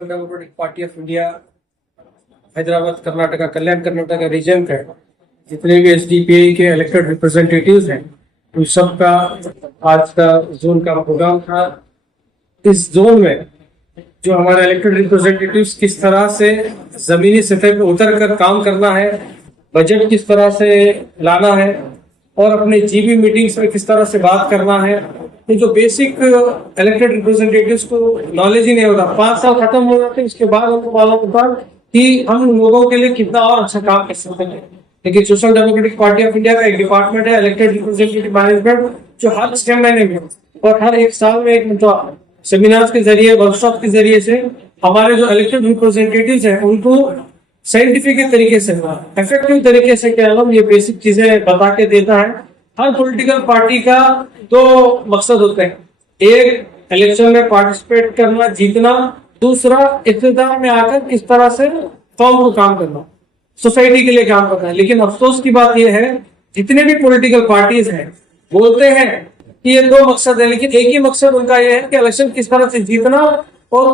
Democratic party of India Hyderabad Karnataka Kalyana Karnataka region के जितने भी एसडीपीआई के इलेक्टेड रिप्रेजेंटेटिव्स हैं उन सब का आज का जोन का प्रोग्राम था। इस जोन में जो हमारे इलेक्टेड रिप्रेजेंटेटिव्स किस तरह से जमीनी सतह पर उतर कर काम करना है, बजट किस तरह से लाना है और अपने जीबी मीटिंग्स में किस तरह से बात करना है, ये जो बेसिक इलेक्टेड रिप्रेजेंटेटिव्स को नॉलेज ही नहीं होता। 5 साल खत्म हो जाते इसके बाद हमको मालूम होता कि हम लोगों के लिए कितना और अच्छा काम कर सकते हैं। लेकिन social democratic party of India का एक डिपार्टमेंट है इलेक्टेड रिप्रेजेंटेटिव मैनेजमेंट, जो हर 6 महीने में और हर 1 साल में एक मतलब सेमिनार्स के जरिए, वर्कशॉप के जरिए से हमारे जो इलेक्टेड रिप्रेजेंटेटिव्स हैं उनको साइंटिफिक तरीके से, इफेक्टिव तरीके से क्या ये बेसिक चीजें बता के देता है। हर पॉलिटिकल पार्टी का 2 मकसद होते हैं, एक इलेक्शन में पार्टिसिपेट करना, जीतना, दूसरा इख्तियार में आकर किस तरह से फॉर्म को काम करना, सोसाइटी के लिए काम करना है। लेकिन अफसोस की बात यह है जितने भी पॉलिटिकल पार्टीज हैं बोलते हैं कि ये 2 मकसद है, लेकिन एक ही मकसद उनका यह है कि इलेक्शन किस तरह से जीतना और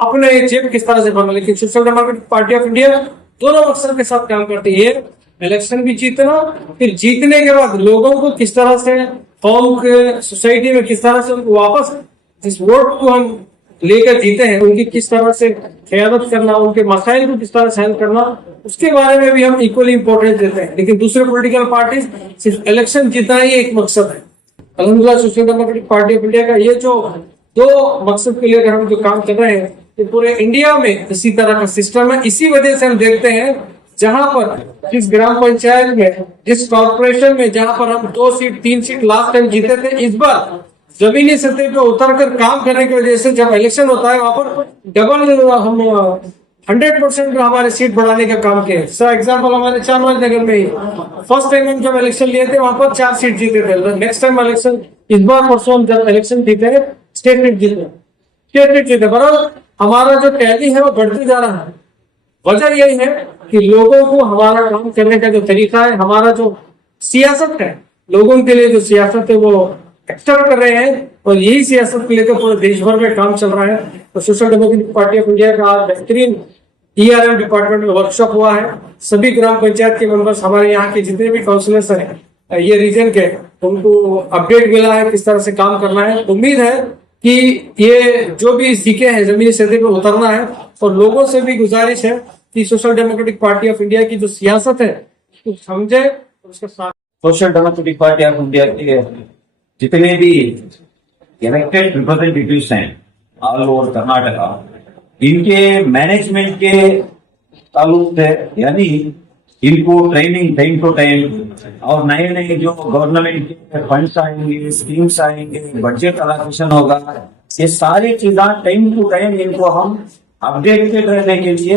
अपने जेब किस तरह से भरना। लेकिन social democratic party of India दोनों मकसद के साथ काम करती है, इलेक्शन भी जीतना, फिर जीतने के बाद लोगों को किस तरह से फॉर्म के सोसाइटी में किस तरह से उनको वापस जिस वोट को हम लेकर जीते हैं उनकी किस तरह से क़यादत करना, उनके मसाइल को किस तरह से हल करना, उसके बारे में भी हम इक्वली इंपॉर्टेंस देते हैं। लेकिन दूसरे पॉलिटिकल पार्टीज सिर्फ इलेक्शन जीतना ही एक मकसद है। अल्हम्दुलिल्लाह social democratic party of India का ये जो 2 मकसद के लिए हम जो काम कर रहे हैं कि पूरे इंडिया में इसी तरह का सिस्टम है। इसी वजह से हम देखते हैं जहां पर जिस ग्राम पंचायत में, जिस कॉर्पोरेशन में जहां पर हम 2 सीट 3 सीट लास्ट टाइम जीते थे, इस बार जमीनी सतह पे उतर कर काम करने की वजह से जब इलेक्शन होता है वहां पर डबल हम 100% हमारे सीट बढ़ाने का काम किया। फॉर एग्जाम्पल हमारे चामराजनगर में ही फर्स्ट टाइम हम जब इलेक्शन लिए थे वहां पर 4 सीट जीते थे। नेक्स्ट टाइम इलेक्शन इस बार परसों हम जब इलेक्शन जीते स्टेट जीते बराबर हमारा जो टैली है वो बढ़ते जा रहा है। वजह यही है कि लोगों को हमारा काम करने का जो तरीका है, हमारा जो सियासत है, लोगों के लिए जो सियासत है वो एक्सेप्ट कर रहे हैं और यही सियासत को लेकर पूरे देश भर में काम चल रहा है। तो social democratic party of India का आज बेहतरीन ERM डिपार्टमेंट में वर्कशॉप हुआ है। सभी ग्राम पंचायत के मेंबर्स, हमारे यहाँ के जितने भी काउंसिलर्स हैं ये रीजन के, उनको अपडेट मिला है किस तरह से काम करना है। उम्मीद है कि ये जो भी सीखे हैं जमीनी सतह पर उतरना है और लोगों से भी गुजारिश है कि social democratic party of India की जो सियासत है उसको समझे और उसके साथ social democratic party of India के जितने भी इलेक्टेड रिप्रेजेंटेटिव्स हैं ऑल ओवर कर्नाटका, इनके मैनेजमेंट के ताल्लुक से, यानी इनको ट्रेनिंग टाइम टू टाइम और नए नए जो गवर्नमेंट के फंड्स आएंगे, स्कीम्स आएंगे, बजट अलोकेशन होगा, ये सारी चीजें टाइम टू टाइम इनको हम अपडेटेड रहने के लिए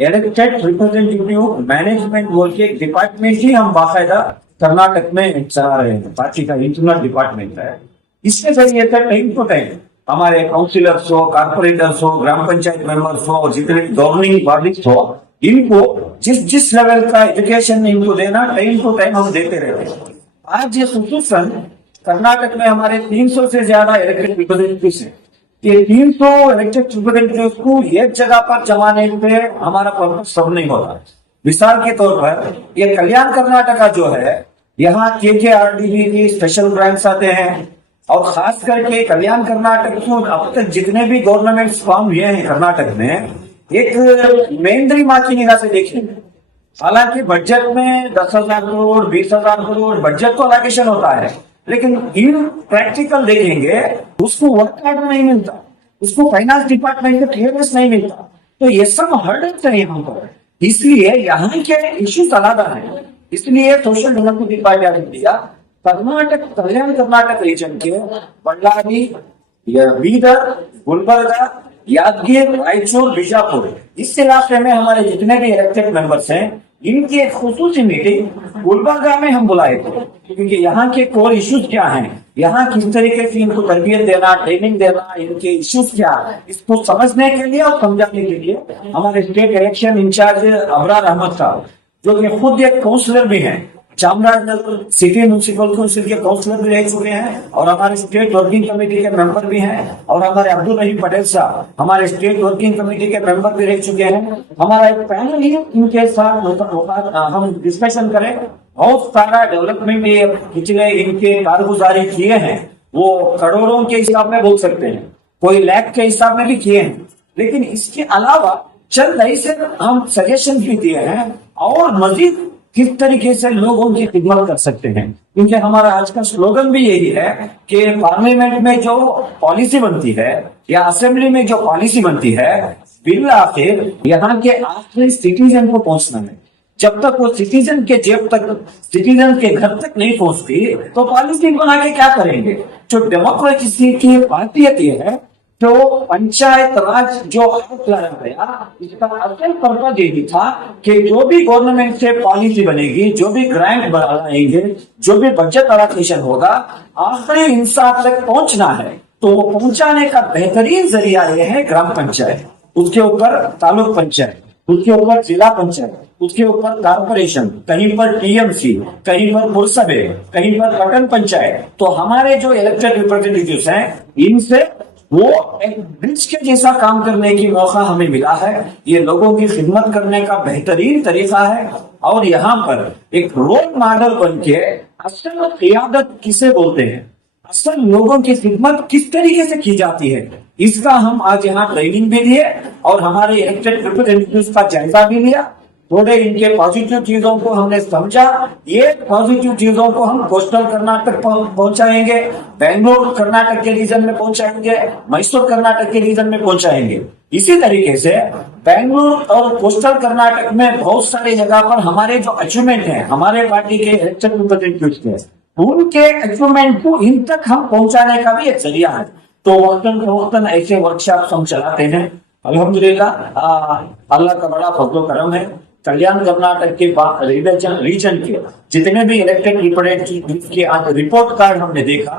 इलेक्टेड रिप्रेजेंटेटिव मैनेजमेंट बोल के डिपार्टमेंट ही हम बाकायदा कर्नाटक में चला रहे हैं। पार्टी का इंटरनल डिपार्टमेंट है। इसके जरिए टाइम टू टाइम हमारे काउंसिलर्स हो, कारपोरेटर्स हो, ग्राम पंचायत मेंबर्स हो और जितने गवर्निंग बॉडीज हो, इनको जिस लेवल का एजुकेशन इनको देना टाइम टू टाइम हम देते रहते हैं। आज ये खुसूसन कर्नाटक में हमारे 300 से ज्यादा इलेक्टेड रिप्रेजेंटेटिव्स हैं। ये 300 इलेक्टेड रिप्रेजेंटेटिव्स को एक जगह पर जमाने पे हमारा पर्पस सब नहीं होता। मिसाल के तौर पर ये कल्याण कर्नाटका जो है, यहाँ KKRDB की स्पेशल ब्रांच आते हैं और खास करके कल्याण कर्नाटक को अब तक जितने भी गवर्नमेंट फॉर्म हुए हैं कर्नाटक में, एक मेंढरी माँ की निगाह से देखेंगे। हालांकि बजट में 10,000 करोड़ 20,000 करोड़ बजट को अलोकेशन होता है, लेकिन इन प्रैक्टिकल देखेंगे उसको वर्क ऑर्डर नहीं मिलता, उसको फाइनेंस डिपार्टमेंट का क्लियरेंस नहीं मिलता। तो ये सब हर्डल्स है यहाँ पर, इसलिए यहाँ के इश्यूज अलग है। इसलिए social democratic party of India Karnataka Kalyana Karnataka region के बಳ್ಳारी, बीदर, गुलबर्गा, यादगीर, रायचूर, बीजापुर, इस इलाके में हमारे जितने भी इलेक्टेड मेंबर्स हैं इनकी एक खुसूसी मीटिंग गुलबर्गा में हम बुलाए थे, क्योंकि यहाँ के कोर इश्यूज क्या हैं, यहाँ किस तरीके से इनको तरबियत देना, ट्रेनिंग देना, इनके इश्यूज क्या है, इसको समझने के लिए और समझाने के लिए हमारे state election in charge Abrar Ahmed साहब, जो कि खुद एक काउंसलर भी हैं, चामराजनगर सिटी म्यूनिसिपल काउंसिल के काउंसलर भी रह चुके हैं और हमारे स्टेट वर्किंग कमेटी के मेंबर भी हैं, और हमारे अब्दुल रहीम पटेल साहब हमारे स्टेट वर्किंग कमेटी के मेंबर भी रह चुके हैं। हमारा एक पैनल ही इनके साथ हम डिस्कशन करें। बहुत सारा डेवलपमेंट ये पिछले इनके कारगुजारी किए हैं, वो करोड़ों के हिसाब में बोल सकते हैं, कोई लाख के हिसाब में भी किए हैं, लेकिन इसके अलावा चंद ऐसे हम सजेशन भी दिए हैं और मजीद किस तरीके से लोगों की खिदमत कर सकते हैं। क्योंकि हमारा आज का स्लोगन भी यही है कि पार्लियामेंट में जो पॉलिसी बनती है या असेंबली में जो पॉलिसी बनती है, बिल आखिर यहाँ के आखिरी सिटीजन को पहुंचना है। जब तक वो सिटीजन के जेब तक, सिटीजन के घर तक नहीं पहुंचती तो पॉलिसी बना के क्या करेंगे। जो डेमोक्रेसी की बात है, जो पंचायत राज जो एक्ट लाया गया, इसका असल पर्पज यही था कि जो भी गवर्नमेंट से पॉलिसी बनेगी, जो भी ग्रांट बनाएंगे, जो भी बजट एलोकेशन होगा, आखिरी इंसान तक पहुंचना है। तो वो पहुंचाने का बेहतरीन जरिया ये है ग्राम पंचायत, उसके ऊपर तालुक पंचायत, उसके ऊपर जिला पंचायत, उसके ऊपर कारपोरेशन, कहीं पर टीएमसी, कहीं पर पुरसभे, कहीं पर पटन पंचायत। तो हमारे जो इलेक्टेड रिप्रेजेंटेटिव्स हैं, इनसे वो एक ब्रिज के जैसा काम करने की मौका हमें मिला है। ये लोगों की खिदमत करने का बेहतरीन तरीका है और यहाँ पर एक रोल मॉडल बन के असल क़ियादत किसे बोलते हैं, असल लोगों की खिदमत किस तरीके से की जाती है, इसका हम आज यहाँ ट्रेनिंग भी दिए और हमारे इलेक्टेड रिप्रेजेंटेटिव्स का जायजा भी लिया। थोड़े इनके पॉजिटिव चीजों को हमने समझा, ये पॉजिटिव चीजों को हम कोस्टल कर्नाटक पहुंचाएंगे, बेंगलोर कर्नाटक के रीजन में पहुंचाएंगे, मैसूर कर्नाटक के रीजन में पहुंचाएंगे। इसी तरीके से बेंगलोर और कोस्टल कर्नाटक में बहुत सारी जगह पर हमारे जो अचीवमेंट है, हमारे पार्टी के इलेक्टेड रिप्रेजेंटेटिव्स के, उनके अचीवमेंट को इन तक हम पहुंचाने का भी एक जरिया है। तो वक्तन ऐसे वर्कशॉप हम चलाते हैं। अल्हम्दुलिल्लाह अल्लाह का बड़ा फजल करम है। कल्याण कर्नाटक के रीजन के जितने भी इलेक्टेड रिप्रेजेंटेटिव के आज रिपोर्ट कार्ड हमने देखा,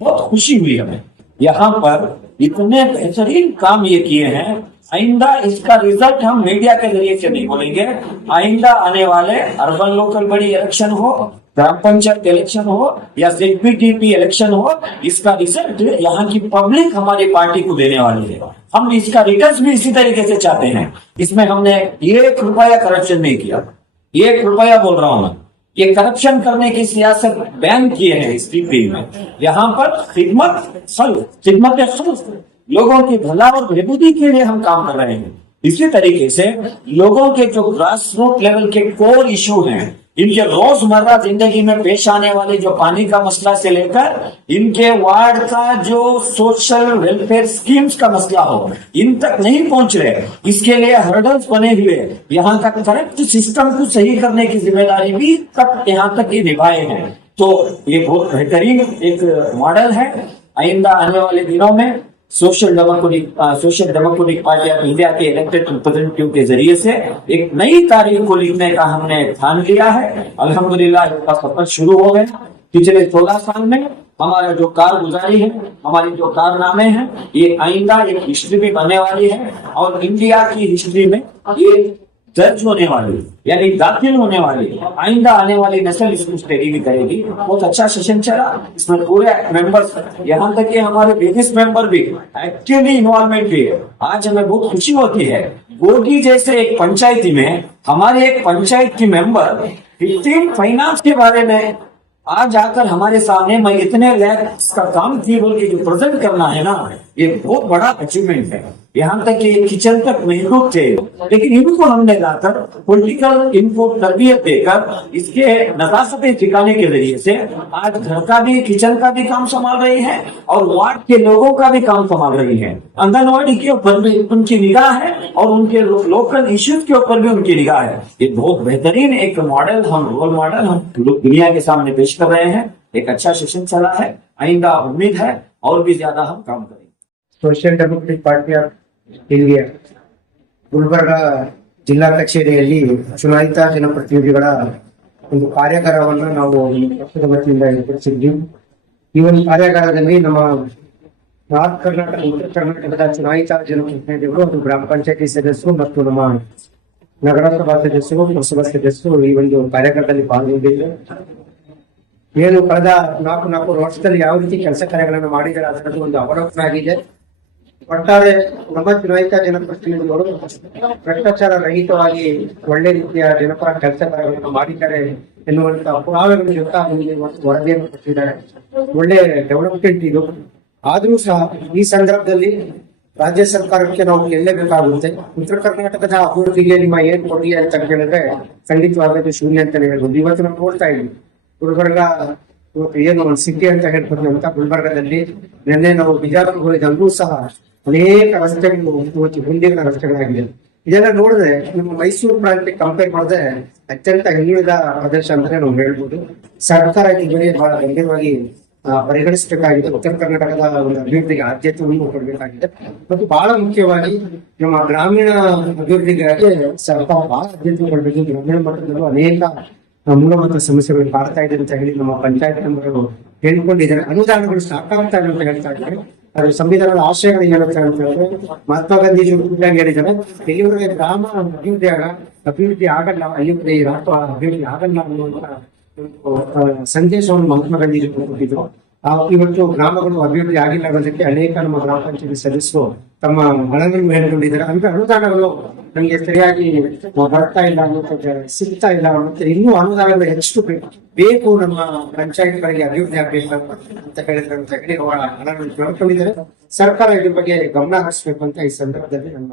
बहुत खुशी हुई हमें। यहाँ पर इतने बेहतरीन काम ये किए हैं। आइंदा इसका रिजल्ट हम मीडिया के जरिए से नहीं बोलेंगे। आइंदा आने वाले अर्बन लोकल बड़ी इलेक्शन हो, ग्राम पंचायत इलेक्शन हो या सीपीटीपी इलेक्शन हो, इसका रिजल्ट यहाँ की पब्लिक हमारी पार्टी को देने वाली है। हम इसका रिटर्न भी इसी तरीके से चाहते हैं। इसमें हमने 1 रुपया करप्शन नहीं किया, 1 रुपया बोल रहा हूं मैं, ये करप्शन करने की सियासत बैन किए हैं इस पीपी में। यहाँ पर खिदमत लोगों की भला और बेहतरी के लिए हम काम कर रहे हैं। इसी तरीके से लोगों के जो ग्रास रूट लेवल के कोर इशू हैं, इनके रोजमर्रा जिंदगी में पेश आने वाले जो पानी का मसला से लेकर इनके वार्ड का जो सोशल वेलफेयर स्कीम्स का मसला हो, इन तक नहीं पहुंच रहे, इसके लिए हर्डल्स बने हुए यहाँ का करंट सिस्टम को सही करने की जिम्मेदारी भी तक यहाँ तक ये निभाए हैं। तो ये बहुत बेहतरीन एक मॉडल है। आइंदा आने वाले दिनों में social democratic party of India के इलेक्टेड रिप्रेजेंटेटिव के जरिए से एक नई तारीख को लिखने का हमने ठान लिया है। अल्हम्दुलिल्लाह इसका सफर शुरू हो गया। पिछले 16 साल में हमारा जो कारगुजारी है, हमारी जो कारनामे हैं, ये आइंदा एक हिस्ट्री भी बनने वाली है और इंडिया की हिस्ट्री में ये दर्ज होने वाली, यानी दाखिल होने वाली आइंदा आने वाली नस्ल इसको स्टडी भी करेगी। बहुत अच्छा सेशन चला, इसमें पूरे मेंबर्स, यहाँ तक कि हमारे बिजनेस मेंबर भी एक्टिवली इन्वॉल्वमेंट भी है। आज हमें बहुत खुशी होती है, गोगी जैसे एक पंचायती में हमारे एक पंचायत की मेंबर 15 फाइनेंस के बारे में आज आकर हमारे सामने मैं इतने लैक्स का काम की बोल के जो प्रेजेंट करना है ना, ये बहुत बड़ा अचीवमेंट है। यहाँ तक कि किचन तक महदूद थे, लेकिन इनको हमने लाकर पॉलिटिकल इनको तरबियत देकर इसके नजाकतें सिखाने के जरिए से आज घर का भी, किचन का भी काम संभाल रही है और वार्ड के लोगों का भी काम संभाल रही है। आंगनवाड़ी के ऊपर भी उनकी निगाह है और उनके लोकल इश्यूज के ऊपर भी उनकी निगाह है। ये बहुत बेहतरीन एक मॉडल, हम रोल मॉडल हम दुनिया के सामने पेश कर रहे हैं। एक अच्छा सेशन चला है, आइंदा उम्मीद है और भी ज्यादा हम काम करेंगे। Social democratic party of India Gulbarga ಜಿಲ್ಲಾ ಕಚೇರಿಯಲ್ಲಿ ಚುನಾಯಿತ ಜನಪ್ರತಿನಿಧಿಗಳ ಒಂದು ಕಾರ್ಯಾಗಾರವನ್ನು ನಾವು ಪಕ್ಷದ ವತಿಯಿಂದ ಏರ್ಪಡಿಸಿದ್ವಿ. ಈ ಒಂದು ಕಾರ್ಯಾಗಾರದಲ್ಲಿ ನಮ್ಮ ನಾರ್ತ್ ಕರ್ನಾಟಕ, ಉತ್ತರ ಕರ್ನಾಟಕದ ಚುನಾಯಿತ ಜನಪ್ರತಿನಿಧಿಗಳು, ಅದು ಗ್ರಾಮ ಪಂಚಾಯತಿ ಸದಸ್ಯರು ಮತ್ತು ನಮ್ಮ ನಗರಸಭಾ ಸದಸ್ಯರು ಪುರಸಭಾ ಸದಸ್ಯರು ಈ ಒಂದು ಕಾರ್ಯಕ್ರಮದಲ್ಲಿ ಪಾಲ್ಗೊಂಡಿದ್ದು ಏನು ಕಳೆದ 4 ವರ್ಷದಲ್ಲಿ ಯಾವ ರೀತಿ ಕೆಲಸ ಕಾರ್ಯಗಳನ್ನು ಮಾಡಿದರೆ ಅದರದ್ದು ಒಂದು ಅವಲೋಕನ ಆಗಿದೆ. ಒಟ್ಟಾರೆ ನಮ್ಮ ಚುನಾಯಿತ ಜನಪ್ರತಿನಿಧಿಗಳು ಭ್ರಷ್ಟಾಚಾರ ರಹಿತವಾಗಿ ಒಳ್ಳೆ ರೀತಿಯ ಜನಪರ ಕೆಲಸ ಕಾರ್ಯಗಳನ್ನು ಮಾಡಿದ್ದಾರೆ ಎನ್ನುವಂತಹ ಪುರಾವೆಗಳ ಜೊತೆ ನಮಗೆ ವರದಿಯನ್ನು ಕೊಟ್ಟಿದ್ದಾರೆ. ಒಳ್ಳೆ ಡೆವಲಪ್ಮೆಂಟ್ ಇದು. ಆದ್ರೂ ಸಹ ಈ ಸಂದರ್ಭದಲ್ಲಿ ರಾಜ್ಯ ಸರ್ಕಾರಕ್ಕೆ ನಾವು ಗೆಲ್ಲಬೇಕಾಗುತ್ತೆ. ಉತ್ತರ ಕರ್ನಾಟಕದ ಅಭಿವೃದ್ಧಿಗೆ ನಿಮ್ಮ ಏನ್ ಕೊಡುಗೆ ಅಂತ ಹೇಳಿದ್ರೆ ಖಂಡಿತವಾಗದು ಶೂನ್ಯ ಅಂತಾನೆ ಹೇಳ್ಬೋದು. ಇವತ್ತು ನಾವು ನೋಡ್ತಾ ಇದ್ವಿ ಗುಲ್ಬರ್ಗ ಇವತ್ತು ಏನು ಒಂದು ಸಿಟಿ ಅಂತ ಹೇಳ್ಬೋದು ಅಂತ ಗುಲ್ಬರ್ಗದಲ್ಲಿ ನಿನ್ನೆ ನಾವು ಬಿಜಾಪುರ ಹೋಗಿದಂಗೂ ಸಹ ಅನೇಕ ರಸ್ತೆಗಳು ಇವತ್ತು ಮುಂದಿನ ರಸ್ತೆಗಳಾಗಿದೆ. ಇದೆಲ್ಲ ನೋಡಿದ್ರೆ ನಮ್ಮ ಮೈಸೂರು ಪ್ರಾಂತ್ಯಕ್ಕೆ ಕಂಪೇರ್ ಮಾಡಿದ್ರೆ ಅತ್ಯಂತ ಹಿಂದುಳಿದ ಪ್ರದೇಶ ಅಂದ್ರೆ ನಾವು ಹೇಳ್ಬೋದು. ಸರ್ಕಾರ ಇದಕ್ಕೆ ಬಹಳ ಗಂಭೀರವಾಗಿ ಪರಿಗಣಿಸಬೇಕಾಗಿದೆ. ಉತ್ತರ ಕರ್ನಾಟಕದ ಒಂದು ಅಭಿವೃದ್ಧಿಗೆ ಆದ್ಯತೆಯನ್ನು ಕೊಡಬೇಕಾಗಿದೆ ಮತ್ತು ಬಹಳ ಮುಖ್ಯವಾಗಿ ನಮ್ಮ ಗ್ರಾಮೀಣ ಅಭಿವೃದ್ಧಿಗಾಗಿ ಸರ್ಕಾರ ಬಹಳ ಆದ್ಯತೆ ಕೊಡಬೇಕು. ಗ್ರಾಮೀಣ ಮಟ್ಟದಲ್ಲೂ ಅನೇಕ ಮೂಲಭೂತ ಸಮಸ್ಯೆಗಳು ಕಾಡ್ತಾ ಇದೆ ಅಂತ ಹೇಳಿ ನಮ್ಮ ಪಂಚಾಯತ್ ಮೆಂಬರ್ಗಳು ಹೇಳ್ಕೊಂಡಿದ್ದಾರೆ. ಅನುದಾನಗಳು ಸಾಕಾಗ್ತಾ ಇದೆ ಅಂತ ಹೇಳ್ತಾ ಇದ್ದಾರೆ. ಅದು ಸಂವಿಧಾನದ ಆಶಯಗಳು ಹೇಳುತ್ತೆ ಅಂತ ಹೇಳಿದ್ರೆ ಮಹಾತ್ಮ ಗಾಂಧೀಜಿ ಹೇಳಿದ್ದಾರೆ, ಎಲ್ಲಿವರೆಗೆ ಗ್ರಾಮ ಅಭಿವೃದ್ಧಿ ಆಗಲ್ಲ ಅಲ್ಲಿವರೆಗೆ ಈ ರಾಷ್ಟ್ರ ಅಭಿವೃದ್ಧಿ ಆಗಲ್ಲ ಅನ್ನುವಂತ ಸಂದೇಶವನ್ನು ಮಹಾತ್ಮ ಗಾಂಧೀಜಿ ಕೊಟ್ಟಿದ್ರು. ಇವತ್ತು ಗ್ರಾಮಗಳು ಅಭಿವೃದ್ಧಿ ಆಗಿಲ್ಲ ಅನ್ನೋದಕ್ಕೆ ಅನೇಕ ನಮ್ಮ ಗ್ರಾಮ ಪಂಚಾಯತಿ ಸದಸ್ಯರು ತಮ್ಮ ಹಣಗಳನ್ನು ಹೇಳ್ಕೊಂಡಿದ್ದಾರೆ. ಅಂದ್ರೆ ಅನುದಾನಗಳು ನಮಗೆ ಸರಿಯಾಗಿ ಬರ್ತಾ ಇಲ್ಲ ಅನ್ನೋದು ಸಿಗ್ತಾ ಇಲ್ಲ ಮತ್ತೆ ಇನ್ನೂ ಅನುದಾನಗಳು ಹೆಚ್ಚು ಬೇಕು ನಮ್ಮ ಪಂಚಾಯತ್ಗಳಿಗೆ ಅಭಿವೃದ್ಧಿ ಆಗ್ಬೇಕು ಅಂತ ಹೇಳಿದ್ರೆ ಅವರ ಹಣಗಳನ್ನು ತಿಳ್ಕೊಂಡಿದ್ದಾರೆ. ಸರ್ಕಾರ ಇದ್ರ ಬಗ್ಗೆ ಗಮನ ಹರಿಸಬೇಕು ಅಂತ ಈ ಸಂದರ್ಭದಲ್ಲಿ ನಮ್ಮ